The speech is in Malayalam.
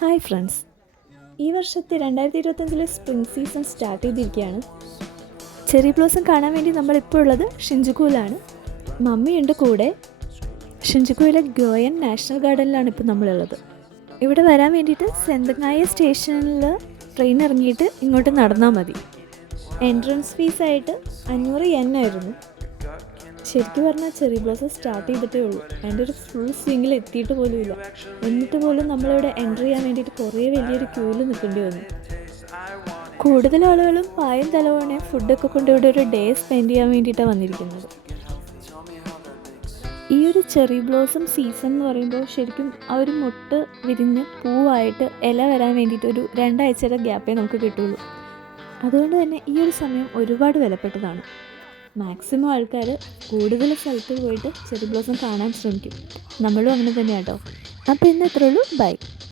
ഹായ് ഫ്രണ്ട്സ്, ഈ വർഷത്തെ 2025 സ്പ്രിംഗ് സീസൺ സ്റ്റാർട്ട് ചെയ്തിരിക്കുകയാണ്. ചെറി ബ്ലോസം കാണാൻ വേണ്ടി നമ്മളിപ്പോൾ ഉള്ളത് ഷിൻജുക്കുവിലാണ്. മമ്മിയുണ്ട് കൂടെ. ഷിൻജുക്കുവിലെ ഗോയൻ നാഷണൽ ഗാർഡനിലാണ് ഇപ്പോൾ നമ്മളുള്ളത്. ഇവിടെ വരാൻ വേണ്ടിയിട്ട് സെന്തങ്ങായ സ്റ്റേഷനിൽ ട്രെയിൻ ഇറങ്ങിയിട്ട് ഇങ്ങോട്ട് നടന്നാൽ മതി. എൻട്രൻസ് ഫീസായിട്ട് 500 yen ആയിരുന്നു. ശരിക്കും പറഞ്ഞാൽ ചെറി ബ്ലോസം സ്റ്റാർട്ട് ചെയ്തിട്ടേ ഉള്ളൂ. അതിൻ്റെ ഒരു ഫുൾ സ്വിങ്ങിൽ എത്തിയിട്ട് പോലും ഇല്ല. എന്നിട്ട് പോലും നമ്മളിവിടെ എൻ്റർ ചെയ്യാൻ വേണ്ടിയിട്ട് കുറേ വലിയൊരു ക്യൂവിൽ നിൽക്കേണ്ടി വന്നു. കൂടുതൽ ആളുകളും പായം തലവണയും ഫുഡൊക്കെ കൊണ്ട് ഇവിടെ ഒരു ഡേ സ്പെൻഡ് ചെയ്യാൻ വേണ്ടിയിട്ടാണ് വന്നിരിക്കുന്നത്. ഈ ഒരു ചെറി ബ്ലോസം സീസൺ എന്ന് പറയുമ്പോൾ ശരിക്കും ആ ഒരു മുട്ട് വിരിഞ്ഞ് പൂവായിട്ട് ഇല വരാൻ വേണ്ടിയിട്ട് ഒരു 2 ആഴ്ചയുടെ ഗ്യാപ്പേ നമുക്ക് കിട്ടുള്ളൂ. അതുകൊണ്ട് തന്നെ ഈ ഒരു സമയം ഒരുപാട് വിലപ്പെട്ടതാണ്. മാക്സിമം ആൾക്കാർ കൂടുതൽ സ്ഥലത്ത് പോയിട്ട് ചെറി ബ്ലോസം കാണാൻ ശ്രമിക്കും. നമ്മളും അങ്ങനെ തന്നെയാണ് കേട്ടോ. അപ്പോൾ ഇന്ന് ഇത്രേ ഉള്ളൂ. ബൈ.